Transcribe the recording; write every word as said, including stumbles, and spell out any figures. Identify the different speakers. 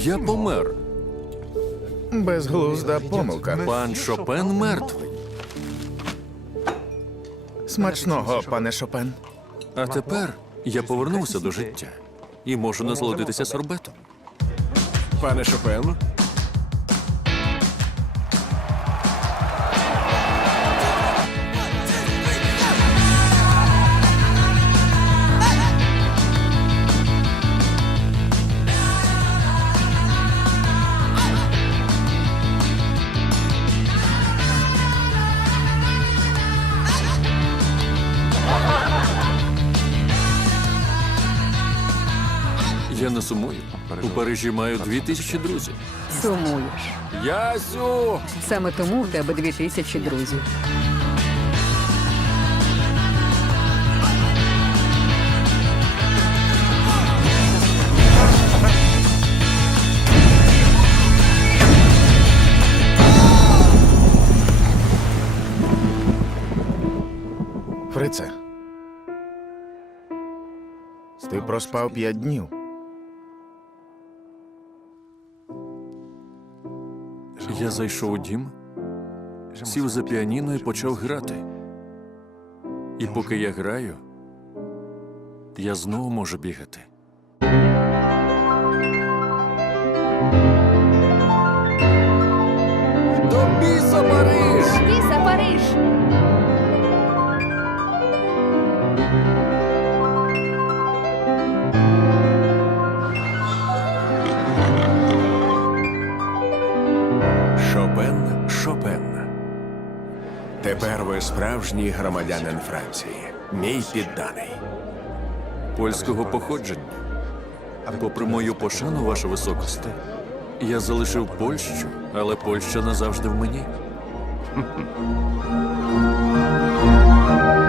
Speaker 1: Я помер.
Speaker 2: Безглузда помилка.
Speaker 1: Пан Шопен мертвий.
Speaker 2: Смачного, пане Шопен.
Speaker 1: А тепер я повернувся до життя і можу насолодитися сорбетом.
Speaker 3: Пане Шопен,
Speaker 1: Я не сумую. У Парижі маю дві тисячі друзів.
Speaker 4: Сумуєш.
Speaker 1: Ясю!
Speaker 4: Саме тому в тебе дві тисячі друзів.
Speaker 2: Фрице. Ти проспав п'ять днів.
Speaker 1: Я зайшов у дім, сів за піаніно і почав грати. І поки я граю, я знову можу бігати. До біса Париж!
Speaker 4: Біса Париж!
Speaker 3: Шопен, Шопен. Тепер ви справжній громадянин Франції. Мій підданий.
Speaker 1: Польського походження. Попри мою пошану, ваша високосте, я залишив Польщу, але Польща назавжди в мені.